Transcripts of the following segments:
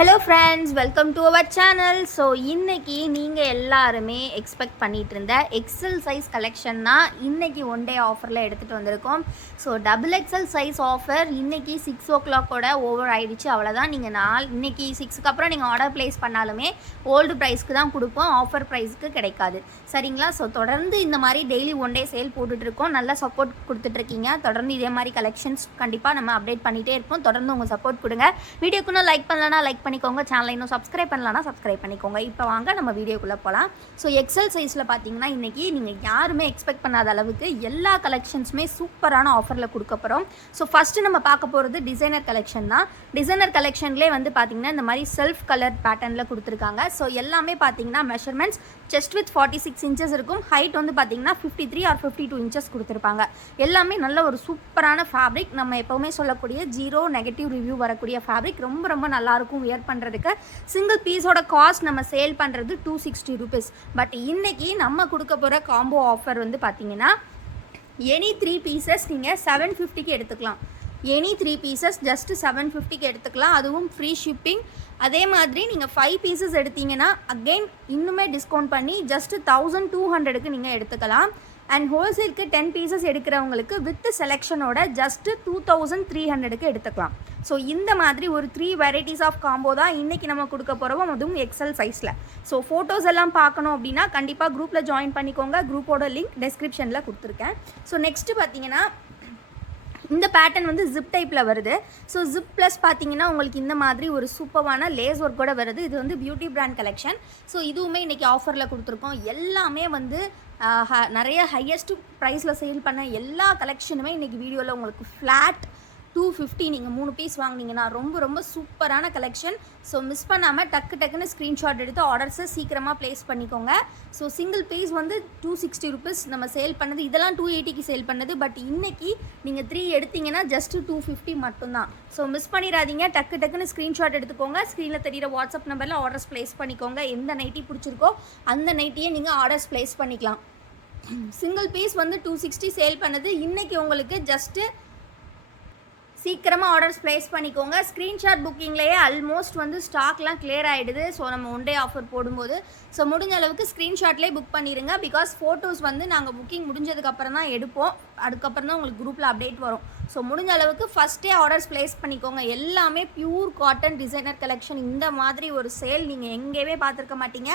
Hello friends, welcome to our channel. So இன்றைக்கி நீங்கள் எல்லாருமே எக்ஸ்பெக்ட் பண்ணிகிட்டு இருந்த எக்ஸல் சைஸ் கலெக்ஷன் தான் இன்றைக்கி ஒன் டே ஆஃபரில் எடுத்துகிட்டு வந்திருக்கோம். So double XL size offer இன்றைக்கி 6 o'clock ஓவர் ஆகிடுச்சு. அவ்வளோதான். நீங்கள் இன்றைக்கி 6க்கு அப்புறம் நீங்கள் ஆர்டர் ப்ளேஸ் பண்ணாலுமே ஓல்டு ப்ரைஸ்க்கு தான் கொடுப்போம், ஆஃபர் ப்ரைஸ்க்கு கிடைக்காது. சரிங்களா? ஸோ தொடர்ந்து இந்த மாதிரி டெய்லி ஒன் டே சேல் போட்டுட்ருக்கோம். நல்லா சப்போர்ட் கொடுத்துட்ருக்கீங்க. தொடர்ந்து இதே மாதிரி கலெக்ஷன்ஸ் கண்டிப்பாக நம்ம அப்டேட் பண்ணிகிட்டே இருப்போம். தொடர்ந்து உங்கள் சப்போர்ட் கொடுங்க. வீடியோக்கு இன்னும் லைக் பண்ணலன்னா லைக் பண்ணிக்கோங்க. சேனலை இன்னும் சப்ஸ்கிரைப் பண்ணலன்னா சப்ஸ்கிரைப் பண்ணிக்கோங்க. இப்போ வாங்க நம்ம வீடியோக்குள்ளே போகலாம். ஸோ எக்ஸல் சைஸில் பார்த்தீங்கன்னா இன்றைக்கி நீங்கள் யாருமே எக்ஸ்பெக்ட் பண்ணாத அளவுக்கு எல்லா கலெக்ஷன்ஸுமே சூப்பரான ஆஃபரில் கொடுக்க போகிறோம். ஸோ ஃபஸ்ட்டு நம்ம பார்க்க போகிறது டிசைனர் கலெக்ஷன் தான். டிசைனர் கலெக்ஷன்லேயே வந்து பார்த்திங்கன்னா இந்த மாதிரி செல்ஃப் கலர் பேட்டர்னில் கொடுத்துருக்காங்க. ஸோ எல்லாமே பார்த்தீங்கன்னா மெஷர்மெண்ட்ஸ் செஸ்ட் வித் 46 inches இருக்கும். ஹைட் வந்து பார்த்தீங்கன்னா 53 or 52 inches கொடுத்துருப்பாங்க. எல்லாமே நல்ல ஒரு சூப்பரான ஃபேப்ரிக். நம்ம எப்போவுமே சொல்லக்கூடிய 0 நெகட்டிவ் ரிவ்யூ வரக்கூடிய ஃபேப்ரிக். ரொம்ப ரொம்ப நல்லாயிருக்கும் வியர் பண்ணுறதுக்கு. சிங்கிள் பீஸோட காஸ்ட் நம்ம சேல் பண்ணுறது 260 rupees. பட் இன்றைக்கி நம்ம கொடுக்க போகிற காம்போ ஆஃபர் வந்து பார்த்தீங்கன்னா எனி 3 pieces நீங்கள் 750க்கு எடுத்துக்கலாம். எனி 3 pieces ஜஸ்ட்டு 750க்கு எடுத்துக்கலாம். அதுவும் ஃப்ரீ ஷிப்பிங். அதே மாதிரி நீங்கள் 5 pieces எடுத்தீங்கன்னா அகெயின் இன்னுமே டிஸ்கவுண்ட் பண்ணி ஜஸ்ட்டு 1200க்கு நீங்கள் எடுத்துக்கலாம். அண்ட் ஹோல்சேலுக்கு 10 pieces எடுக்கிறவங்களுக்கு வித் செலெக்ஷனோட ஜஸ்ட்டு 2300க்கு எடுத்துக்கலாம். ஸோ இந்த மாதிரி ஒரு 3 வெரைட்டிஸ் ஆஃப் காம்போ தான் இன்றைக்கி நம்ம கொடுக்க போகிறோம், அதுவும் எக்ஸல் சைஸில். ஸோ ஃபோட்டோஸ் எல்லாம் பார்க்கணும் அப்படின்னா கண்டிப்பாக குரூப்பில் ஜாயின் பண்ணிக்கோங்க. குரூப்போட லிங்க் டெஸ்கிரிப்ஷனில் கொடுத்துருக்கேன். ஸோ நெக்ஸ்ட்டு பார்த்தீங்கன்னா இந்த பேட்டர்ன் வந்து ஜிப் டைப்பில் வருது. ஸோ ஜிப் ப்ளஸ் பார்த்தீங்கன்னா உங்களுக்கு இந்த மாதிரி ஒரு சூப்பரான லேஸ் ஒர்க் கூட வருது. இது வந்து பியூட்டி பிராண்ட் கலெக்ஷன். ஸோ இதுவுமே இன்றைக்கி ஆஃபரில் கொடுத்துருக்கோம். எல்லாமே வந்து நிறைய ஹையஸ்ட் ப்ரைஸில் சேல் பண்ண எல்லா கலெக்ஷனுமே இன்றைக்கி வீடியோவில் உங்களுக்கு ஃப்ளாட் 250 நீங்கள் 3 பீஸ் வாங்கினீங்கன்னா ரொம்ப ரொம்ப சூப்பரான கலெக்ஷன். ஸோ மிஸ் பண்ணாமல் டக்குன்னு ஸ்க்ரீன்ஷாட் எடுத்து ஆர்டர்ஸை சீக்கிரமாக ப்ளேஸ் பண்ணிக்கோங்க. ஸோ சிங்கிள் பீஸ் வந்து 260 rupees நம்ம சேல் பண்ணது. இதெல்லாம் 280க்கு சேல் பண்ணது. பட் இன்றைக்கி நீங்கள் 3 எடுத்தீங்கன்னா ஜஸ்ட்டு 250 மட்டும்தான். ஸோ மிஸ் பண்ணிடாதீங்க. டக்குன்னு ஸ்க்ரீன்ஷாட் எடுத்துக்கோங்க. ஸ்க்ரீனில் தெரியிற வாட்ஸ்அப் நம்பரில் ஆர்டர்ஸ் ப்ளேஸ் பண்ணிக்கோங்க. எந்த நைட்டி பிடிச்சிருக்கோ அந்த நைட்டியை நீங்கள் ஆர்டர்ஸ் ப்ளேஸ் பண்ணிக்கலாம். சிங்கிள் பீஸ் வந்து 260 சேல் பண்ணது. இன்றைக்கி உங்களுக்கு ஜஸ்ட்டு சீக்கிரமாக ஆர்டர்ஸ் ப்ளேஸ் பண்ணிக்கோங்க. ஸ்க்ரீன்ஷாட் புக்கிங்லேயே ஆல்மோஸ்ட் வந்து ஸ்டாக்லாம் கிளியர் ஆகிடுது. ஸோ நம்ம ஒன் டே ஆஃபர் போடும்போது ஸோ முடிஞ்ச அளவுக்கு ஸ்க்ரீன்ஷாட்லேயே புக் பண்ணிடுங்க. பிகாஸ் ஃபோட்டோஸ் வந்து நாங்கள் புக்கிங் முடிஞ்சதுக்கப்புறம் தான் எடுப்போம். அதுக்கப்புறம் தான் உங்களுக்கு குரூப்பில் அப்டேட் வரும். ஸோ முடிஞ்ச அளவுக்கு ஃபஸ்ட்டே ஆர்டர்ஸ் ப்ளேஸ் பண்ணிக்கோங்க. எல்லாமே பியூர் காட்டன் டிசைனர் கலெக்ஷன். இந்த மாதிரி ஒரு சேல் நீங்கள் எங்கேயுமே பார்த்துருக்க மாட்டீங்க.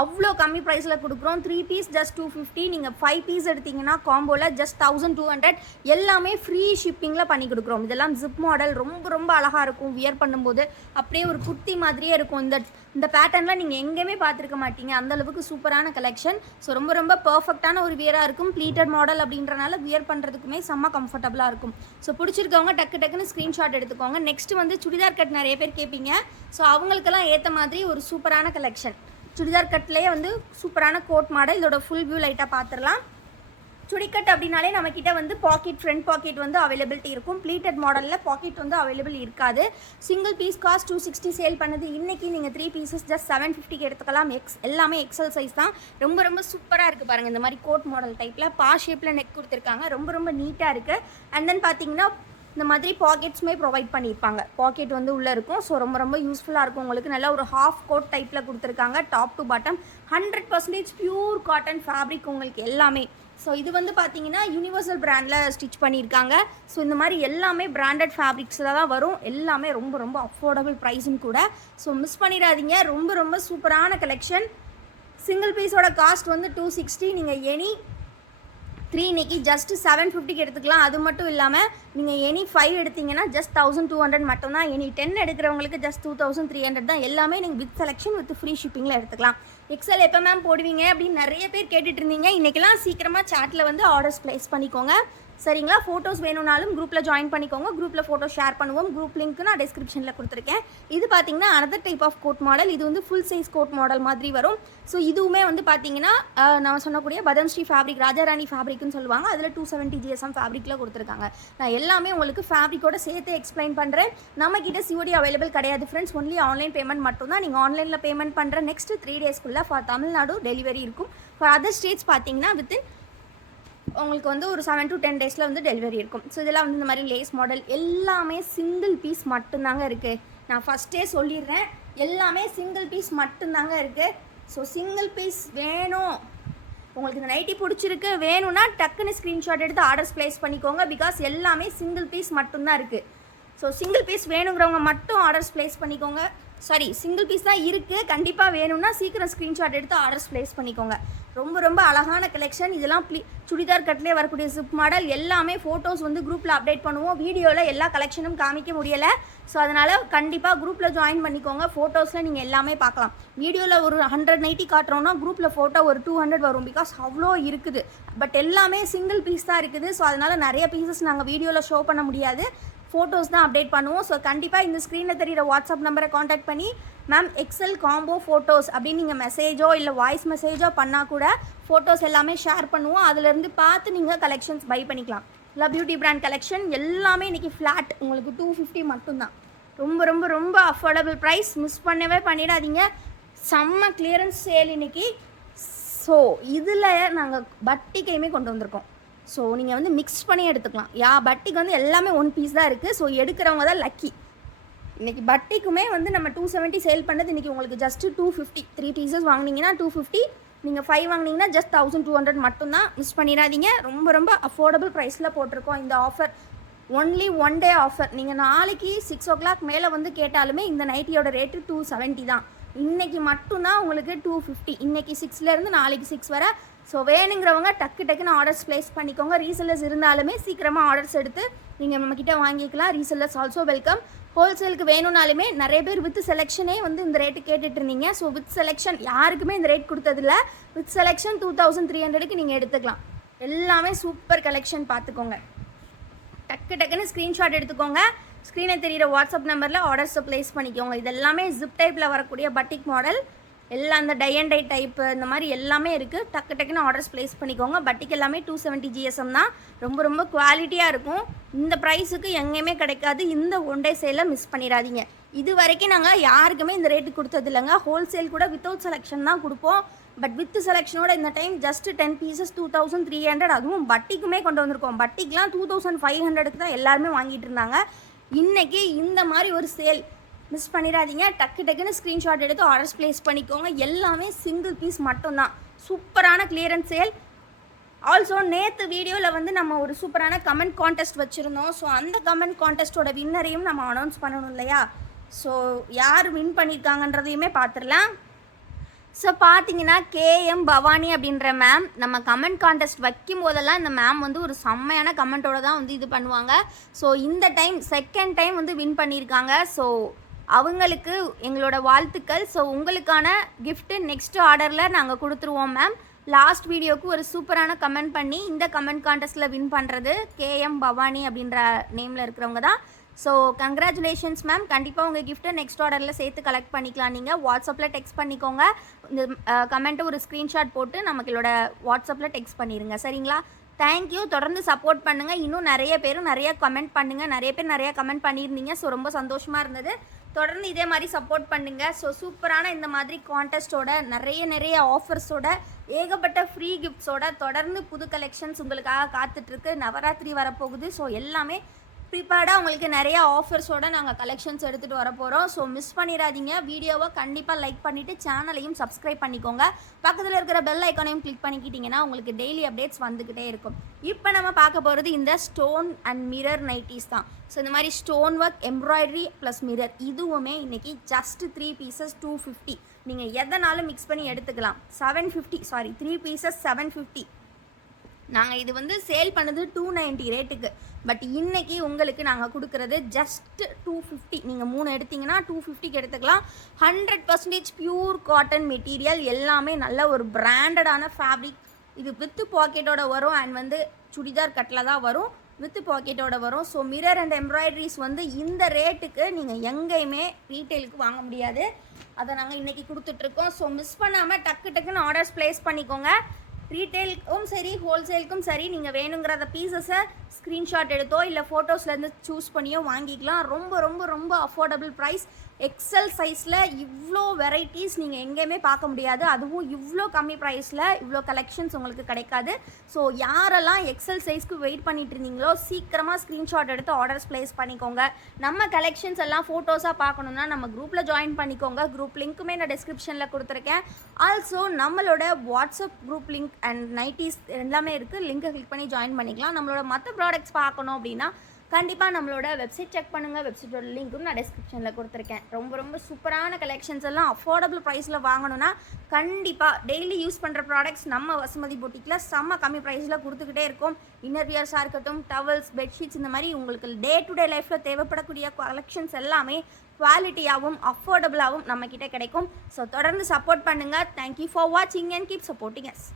அவ்வளோ கம்மி ப்ரைஸில் கொடுக்குறோம். 3 பீஸ் ஜஸ்ட் 250. நீங்கள் 5 பீஸ் எடுத்திங்கன்னா காம்போவில் ஜஸ்ட் 1200. எல்லாமே ஃப்ரீ ஷிப்பிங்கில் பண்ணி கொடுக்குறோம். இதெல்லாம் ஜிப் மாடல். ரொம்ப ரொம்ப அழகாக இருக்கும். வியர் பண்ணும்போது அப்படியே ஒரு குர்த்தி மாதிரியே இருக்கும். இந்த பேட்டர்னில் நீங்கள் எங்கேயுமே பார்த்துருக்க மாட்டீங்க. அந்தளவுக்கு சூப்பரான கலெக்ஷன். ஸோ ரொம்ப ரொம்ப பர்ஃபெக்டான ஒரு வியராக இருக்கும். ப்ளீட்டட் மாடல் அப்படின்றனால வியர் பண்ணுறதுக்குமே செம்ம கம்ஃபர்டபுளாக இருக்கும். ஸோ பிடிச்சிருக்கவங்க டக்குன்னு ஸ்க்ரீன்ஷாட் எடுத்துக்கோங்க. நெக்ஸ்ட்டு வந்து சுடிதார் கட் நிறைய பேர் கேட்பீங்க. ஸோ அவங்களுக்கெல்லாம் ஏற்ற மாதிரி ஒரு சூப்பரான கலெக்ஷன். சுடிதார் கட்லேயே வந்து சூப்பரான கோட் மாடல். இதோட ஃபுல் வியூ லைட்டாக பார்த்துடலாம். சுடிக்கட் அப்படின்னாலே நம்மக்கிட்ட வந்து பாக்கெட், ஃப்ரண்ட் பாக்கெட் வந்து அவைலபிலிட்டி இருக்கும். ப்ளீட்டட் மாடலில் பாக்கெட் வந்து அவைலபிள் இருக்காது. சிங்கிள் பீஸ் காஸ்ட் 260 சேல் பண்ணது. இன்றைக்கி நீங்கள் 3 pieces ஜஸ்ட் 750க்கு எடுத்துக்கலாம். எல்லாமே எக்ஸல் சைஸ் தான். ரொம்ப ரொம்ப சூப்பராக இருக்குது பாருங்கள். இந்த மாதிரி கோட் மாடல் டைப்பில் ஷேப்பில் நெக் கொடுத்துருக்காங்க. ரொம்ப ரொம்ப நீட்டாக இருக்குது. அண்ட் தென் பார்த்தீங்கன்னா இந்த மாதிரி பாக்கெட்ஸுமே ப்ரொவைட் பண்ணியிருப்பாங்க. பாக்கெட் வந்து உள்ளே இருக்கும். ஸோ ரொம்ப ரொம்ப யூஸ்ஃபுல்லாக இருக்கும் உங்களுக்கு. நல்லா ஒரு ஹாஃப் கோட் டைப்பில் கொடுத்துருக்காங்க. Top to bottom 100% pure cotton fabric உங்களுக்கு எல்லாமே. ஸோ இது வந்து பார்த்தீங்கன்னா யூனிவர்சல் பிராண்டில் ஸ்டிச் பண்ணியிருக்காங்க. ஸோ இந்த மாதிரி எல்லாமே பிராண்டட் ஃபேப்ரிக்ஸில் தான் வரும். எல்லாமே ரொம்ப ரொம்ப அஃபோர்டபுள் ப்ரைஸும் கூட. ஸோ மிஸ் பண்ணிடாதீங்க. ரொம்ப ரொம்ப சூப்பரான கலெக்ஷன். சிங்கிள் பீஸோட காஸ்ட் வந்து 260. நீங்கள் எனி 3 இன்றைக்கி ஜஸ்ட்டு 750க்கு எடுத்துக்கலாம். அது மட்டும் இல்லாமல் நீங்கள் எனி 5 எடுத்திங்கன்னா ஜஸ்ட் 1200 மட்டும்தான். எனி 10 எடுக்கிறவங்களுக்கு ஜஸ்ட் 2300 தான். எல்லாமே நீங்கள் வித் செலெக்ஷன் வித் ஃப்ரீ ஷிப்பிங்கில் எடுத்துக்கலாம். எக்ஸல் எப்போ மேம் போடுவீங்க அப்படின்னு நிறைய பேர் கேட்டுட்டு இருந்தீங்க. இன்றைக்கெல்லாம் சீக்கிரமாக சாட்டில் வந்து ஆர்டர்ஸ் ப்ளேஸ் பண்ணிக்கோங்க. சரிங்களா? ஃபோட்டோஸ் வேணும்னாலும் குரூப்பில் ஜாயின் பண்ணிக்கோங்க. குரூப்பில் ஃபோட்டோ ஷேர் பண்ணுவோம். குரூப் லிங்க் நான் டிஸ்கிரிப்ஷனில் கொடுத்துருக்கேன். இது பார்த்தீங்கன்னா another type of coat model. இது வந்து ஃபுல் சைஸ் கோட் மாடல் மாதிரி வரும். ஸோ இதுவுமே வந்து பார்த்தீங்கன்னா நான் சொன்னக்கூடிய பதம்ஸ்ரீ ஃபேப்ரிக், ராஜாராணி ஃபேப்ரிக்னு சொல்லுவாங்க. அதில் 270 GSM ஃபேப்ரிக்கில் கொடுத்துருக்காங்க. நான் எல்லாமே உங்களுக்கு ஃபேப்ரிக்கோட சேர்த்து எக்ஸ்பிளைன் பண்ணுறேன். நம்மக்கிட்ட COD அவைலபிள் கிடையாது ஃப்ரெண்ட்ஸ். ஒன்லி ஆன்லைன் பேமெண்ட் மட்டும்தான். நீங்கள் ஆன்லைனில் பேமெண்ட் பண்ணுற நெக்ஸ்ட் 3 daysக்குள்ளே ஃபார் தமிழ்நாடு டெலிவரி இருக்கும். ஃபார் அதர் ஸ்டேட்ஸ் பார்த்தீங்கன்னா வித்தின் உங்களுக்கு வந்து ஒரு 7 to 10 days வந்து டெலிவரி இருக்கும். ஸோ இதெல்லாம் வந்து இந்த மாதிரி லேஸ் மாடல் எல்லாமே சிங்கிள் பீஸ் மட்டும்தாங்க இருக்குது. நான் ஃபஸ்ட்டே சொல்லிடுறேன், எல்லாமே சிங்கிள் பீஸ் மட்டும்தாங்க இருக்குது. ஸோ சிங்கிள் பீஸ் வேணும், உங்களுக்கு இந்த நைட்டி பிடிச்சிருக்கு வேணும்னா டக்குன்னு ஸ்க்ரீன்ஷாட் எடுத்து ஆர்டர்ஸ் ப்ளேஸ் பண்ணிக்கோங்க. பிகாஸ் எல்லாமே சிங்கிள் பீஸ் மட்டும்தான் இருக்குது. ஸோ சிங்கிள் பீஸ் வேணுங்கிறவங்க மட்டும் ஆர்டர்ஸ் ப்ளேஸ் பண்ணிக்கோங்க. சாரி, சிங்கிள் பீஸ் தான் இருக்குது. கண்டிப்பாக வேணும்னா சீக்கிரம் ஸ்க்ரீன்ஷாட் எடுத்து ஆர்டர்ஸ் ப்ளேஸ் பண்ணிக்கோங்க. ரொம்ப ரொம்ப அழகான கலெக்ஷன். இதெல்லாம் சுடிதார் கட்லேயே வரக்கூடிய ஜிப் மாடல். எல்லாமே ஃபோட்டோஸ் வந்து குரூப்பில் அப்டேட் பண்ணுவோம். வீடியோவில் எல்லா கலெக்ஷனும் காமிக்க முடியலை. ஸோ அதனால் கண்டிப்பாக குரூப்பில் ஜாயின் பண்ணிக்கோங்க. ஃபோட்டோஸில் நீங்கள் எல்லாமே பார்க்கலாம். வீடியோவில் ஒரு 100 நைட்டி காட்டுறோன்னா குரூப்பில் ஃபோட்டோ ஒரு 200 வரும். பிகாஸ் அவ்வளோ இருக்குது. பட் எல்லாமே சிங்கிள் பீஸ் தான் இருக்குது. ஸோ அதனால் நிறைய பீசஸ் நாங்கள் வீடியோவில் ஷோ பண்ண முடியாது. ஃபோட்டோஸ் தான் அப்டேட் பண்ணுவோம். ஸோ கண்டிப்பாக இந்த ஸ்க்ரீனில் தெரிகிற வாட்ஸ்அப் நம்பரை காண்டாக்ட் பண்ணி மேம் எக்ஸல் காம்போ ஃபோட்டோஸ் அப்படின்னு நீங்கள் மெசேஜோ இல்லை வாய்ஸ் மெசேஜோ பண்ணால் கூட ஃபோட்டோஸ் எல்லாமே ஷேர் பண்ணுவோம். அதிலேருந்து பார்த்து நீங்கள் கலெக்ஷன்ஸ் பை பண்ணிக்கலாம். இல்லை பியூட்டி பிராண்ட் கலெக்ஷன் எல்லாமே இன்றைக்கி ஃப்ளாட் உங்களுக்கு 250 மட்டும்தான். ரொம்ப ரொம்ப ரொம்ப அஃபோர்டபுள் ப்ரைஸ். மிஸ் பண்ணவே பண்ணிடாதீங்க. செம்ம கிளியரன்ஸ் சேல் இன்றைக்கி. ஸோ இதில் நாங்கள் பட்டிக்கையுமே கொண்டு வந்திருக்கோம். ஸோ நீங்கள் வந்து மிக்ஸ் பண்ணி எடுத்துக்கலாம். பட்டிக்கு வந்து எல்லாமே 1 பீஸ் தான் இருக்குது. ஸோ எடுக்கிறவங்க தான் லக்கி. இன்றைக்கி பட்டிக்குமே வந்து நம்ம 270 சேல் பண்ணது இன்றைக்கி உங்களுக்கு ஜஸ்ட்டு 250. 3 பீசஸ் வாங்கினீங்கன்னா 250, நீங்கள் 5 வாங்கினீங்கன்னா ஜஸ்ட் 1200 மட்டும்தான். மிஸ் பண்ணிடாதீங்க. ரொம்ப ரொம்ப அஃபோர்டபுள் ப்ரைஸில் போட்டிருக்கோம் இந்த ஆஃபர். Only 1 day offer. நீங்கள் நாளைக்கு 6 o'clock மேலே வந்து கேட்டாலுமே இந்த நைட்டியோட ரேட்டு 270 தான். இன்றைக்கி மட்டும்தான் உங்களுக்கு 250. இன்றைக்கி 6லேருந்து நாளைக்கு 6 வரை. ஸோ வேணுங்கிறவங்க டக்குன்னு ஆர்டர்ஸ் ப்ளேஸ் பண்ணிக்கோங்க. ரீசெல்லர்ஸ் இருந்தாலுமே சீக்கிரமாக ஆர்டர்ஸ் எடுத்து நீங்கள் நம்மக்கிட்ட வாங்கிக்கலாம். Resellers also welcome. ஹோல்சேலுக்கு வேணும்னாலுமே நிறைய பேர் வித் செலெக்ஷனே வந்து இந்த ரேட்டு கேட்டுட்டு இருந்தீங்க. ஸோ வித் செலெக்ஷன் யாருக்குமே இந்த ரேட் கொடுத்ததில்ல. வித் செலெக்ஷன் 2300க்கு நீங்கள் எடுத்துக்கலாம். எல்லாமே சூப்பர் கலெக்ஷன். பார்த்துக்கோங்க. டக்குன்னு ஸ்க்ரீன்ஷாட் எடுத்துக்கோங்க. ஸ்க்ரீனை தெரிகிற வாட்ஸ்அப் நம்பரில் ஆர்டர்ஸை ப்ளேஸ் பண்ணிக்கோங்க. இது எல்லாமே ஜிப் டைப்பில் வரக்கூடிய பட்டிக் மாடல். எல்லாம் அந்த டை அண்ட் டை டைப்பு இந்த மாதிரி எல்லாமே இருக்குது. டக்குன்னு ஆர்டர்ஸ் ப்ளேஸ் பண்ணிக்கோங்க. பட்டிக்கு எல்லாமே 270 GSM தான். ரொம்ப ரொம்ப குவாலிட்டியாக இருக்கும். இந்த ப்ரைஸுக்கு எங்கேயுமே கிடைக்காது. இந்த 1 டே சேலில் மிஸ் பண்ணிடாதீங்க. இது வரைக்கும் நாங்கள் யாருக்குமே இந்த ரேட்டு கொடுத்தது இல்லைங்க. ஹோல்சேல் கூட வித்தவுட் செலெக்ஷன் தான் கொடுப்போம். பட் வித் செலெக்ஷனோட இந்த டைம் ஜஸ்ட் 10 பீசஸ் 2300. அதுவும் பட்டிக்குமே கொண்டு வந்திருக்கோம். பட்டிக்கெலாம் 2500க்கு தான் எல்லாருமே வாங்கிட்டு இருந்தாங்க. இன்றைக்கி இந்த மாதிரி ஒரு சேல் மிஸ் பண்ணிடாதீங்க. டக்குன்னு ஸ்க்ரீன்ஷாட் எடுத்து ஆர்டர்ஸ் ப்ளேஸ் பண்ணிக்கோங்க. எல்லாமே சிங்கிள் பீஸ் மட்டும்தான். சூப்பரான கிளியரன்ஸ் சேல். ஆல்சோ நேற்று வீடியோவில் வந்து நம்ம ஒரு சூப்பரான கமெண்ட் கான்டெஸ்ட் வச்சுருந்தோம். ஸோ அந்த கமெண்ட் கான்டெஸ்ட்டோட வின்னரையும் நம்ம அனௌன்ஸ் பண்ணணும் இல்லையா? ஸோ யார் வின் பண்ணியிருக்காங்கன்றதையுமே பார்த்துடலாம். ஸோ பார்த்தீங்கன்னா KM பவானி அப்படின்ற மேம் நம்ம கமெண்ட் கான்டெஸ்ட் வைக்கும் போதெல்லாம் இந்த மேம் வந்து ஒரு செம்மையான கமெண்ட்டோட தான் வந்து இது பண்ணுவாங்க. ஸோ இந்த டைம் செகண்ட் டைம் வந்து வின் பண்ணியிருக்காங்க. ஸோ அவங்களுக்கு எங்களோட வாழ்த்துக்கள். ஸோ உங்களுக்கான கிஃப்ட்டு நெக்ஸ்ட் ஆர்டரில் நாங்கள் கொடுத்துருவோம் மேம். லாஸ்ட் வீடியோவுக்கு ஒரு சூப்பரான கமெண்ட் பண்ணி இந்த கமெண்ட் கான்டெஸ்ட்டில் வின் பண்ணுறது KM பவானி அப்படின்ற நேமில் இருக்கிறவங்க தான். So congratulations ma'am. கண்டிப்பாக உங்கள் கிஃப்ட்டை நெக்ஸ்ட் ஆர்டரில் சேர்த்து கலெக்ட் பண்ணிக்கலாம். நீங்கள் வாட்ஸ்அப்பில் டெக்ஸ்ட் பண்ணிக்கோங்க. இந்த கமெண்ட்டை ஒரு ஸ்க்ரீன்ஷாட் போட்டு நமக்களோட வாட்ஸ்அப்பில் டெக்ஸ்ட் பண்ணிடுங்க. சரிங்களா? தேங்க்யூ. தொடர்ந்து சப்போர்ட் பண்ணுங்கள். இன்னும் நிறைய பேரும் நிறைய கமெண்ட் பண்ணுங்கள். நிறைய பேர் நிறையா கமெண்ட் பண்ணியிருந்தீங்க. ஸோ ரொம்ப சந்தோஷமாக இருந்தது. தொடர்ந்து இதே மாதிரி சப்போர்ட் பண்ணுங்கள். ஸோ சூப்பரான இந்த மாதிரி கான்டெஸ்ட்டோட நிறைய ஆஃபர்ஸோட ஏகப்பட்ட ஃப்ரீ கிஃப்ட்ஸோட தொடர்ந்து புது கலெக்ஷன்ஸ் உங்களுக்காக காத்துட்ருக்கு. நவராத்திரி வரப்போகுது. ஸோ எல்லாமே ப்ரிப்பேர்டாக உங்களுக்கு நிறைய ஆஃபர்ஸோடு நாங்கள் கலெக்ஷன்ஸ் எடுத்துகிட்டு வர போகிறோம். ஸோ மிஸ் பண்ணிடாதீங்க. வீடியோவை கண்டிப்பாக லைக் பண்ணிவிட்டு சேனலையும் சப்ஸ்கிரைப் பண்ணிக்கோங்க. பக்கத்தில் இருக்கிற பெல் ஐக்கானையும் கிளிக் பண்ணிக்கிட்டிங்கன்னா உங்களுக்கு டெய்லி அப்டேட்ஸ் வந்துக்கிட்டே இருக்கும். இப்போ நம்ம பார்க்க போகிறது இந்த ஸ்டோன் அண்ட் மிரர் நைட்டிஸ் தான். ஸோ இந்த மாதிரி stone work, embroidery plus mirror இதுவுமே இன்றைக்கி ஜஸ்ட் 3 பீசஸ் 250. நீங்கள் எதனாலும் மிக்ஸ் பண்ணி எடுத்துக்கலாம். 3 பீசஸ் 750. நாங்கள் இது வந்து சேல் பண்ணது 290 ரேட்டுக்கு. பட் இன்றைக்கி உங்களுக்கு நாங்கள் கொடுக்குறது ஜஸ்ட் 250. நீங்கள் 3 எடுத்திங்கன்னா 250க்கு எடுத்துக்கலாம். 100% பியூர் காட்டன் மெட்டீரியல். எல்லாமே நல்ல ஒரு பிராண்டடான ஃபேப்ரிக். இது வித்து பாக்கெட்டோட வரும். அண்ட் வந்து சுடிதார் கட்டில் தான் வரும். வித்து பாக்கெட்டோட வரும். ஸோ மிரர் அண்ட் எம்ப்ராய்டரிஸ் வந்து இந்த ரேட்டுக்கு நீங்கள் எங்கேயுமே ரீட்டெயிலுக்கு வாங்க முடியாது. அதை நாங்கள் இன்றைக்கி கொடுத்துட்ருக்கோம். ஸோ மிஸ் பண்ணாமல் டக்குன்னு ஆர்டர்ஸ் ப்ளேஸ் பண்ணிக்கோங்க. ரீட்டெயிலுக்கும் சரி ஹோல்சேலுக்கும் சரி நீங்கள் வேணுங்கிறத பீசஸை ஸ்க்ரீன்ஷாட் எடுத்தோ இல்லை ஃபோட்டோஸ்லேருந்து சூஸ் பண்ணியோ வாங்கிக்கலாம். ரொம்ப ரொம்ப ரொம்ப அஃபோர்டபுள் ப்ரைஸ். எக்ஸல் சைஸில் இவ்வளோ வெரைட்டிஸ் நீங்கள் எங்கேயுமே பார்க்க முடியாது. அதுவும் இவ்வளோ கம்மி ப்ரைஸில் இவ்வளோ கலெக்ஷன்ஸ் உங்களுக்கு கிடைக்காது. ஸோ யாரெல்லாம் எக்ஸல் சைஸ்க்கு வெயிட் பண்ணிட்டு இருந்தீங்களோ சீக்கிரமாக ஸ்க்ரீன்ஷாட் எடுத்து ஆர்டர்ஸ் ப்ளேஸ் பண்ணிக்கோங்க. நம்ம கலெக்ஷன்ஸ் எல்லாம் ஃபோட்டோஸாக பார்க்கணுன்னா நம்ம குரூப்பில் ஜாயின் பண்ணிக்கோங்க. குரூப் லிங்க்குமே நான் டிஸ்கிரிப்ஷனில் கொடுத்துருக்கேன். ஆல்சோ நம்மளோட WhatsApp group link and nighties எல்லாமே இருக்குது. லிங்கை கிளிக் பண்ணி ஜாயின் பண்ணிக்கலாம். நம்மளோட மற்ற ப்ராடக்ட்ஸ் பார்க்கணும் அப்படின்னா கண்டிப்பாக நம்மளோட வெப்சைட் செக் பண்ணுங்கள். வெப்சைட்டோட லிங்க்கும் நான் டிஸ்கிரிப்ஷனில் கொடுத்துருக்கேன். ரொம்ப சூப்பரான கலெக்ஷன்ஸ் எல்லாம் அஃபோர்டபுள் ப்ரைஸில் வாங்கணுன்னா கண்டிப்பாக டெய்லி யூஸ் பண்ணுற ப்ராடக்ட்ஸ் நம்ம வசுமதி பொட்டிக்கில் செம்ம கம்மி ப்ரைஸில் கொடுத்துக்கிட்டே இருக்கும். இன்னர் வியர்ஸாக இருக்கட்டும், டவல்ஸ், பெட்ஷீட்ஸ், இந்த மாதிரி உங்களுக்கு டே டு டே லைஃப்பில் தேவைப்படக்கூடிய கலெக்ஷன்ஸ் எல்லாமே குவாலிட்டியாகவும் அஃபோர்டபுளாகவும் நம்மக்கிட்ட கிடைக்கும். ஸோ தொடர்ந்து சப்போர்ட் பண்ணுங்கள். தேங்க்யூ ஃபார் வாட்சிங் அண்ட் கீப் சப்போர்ட்டிங் அஸ்.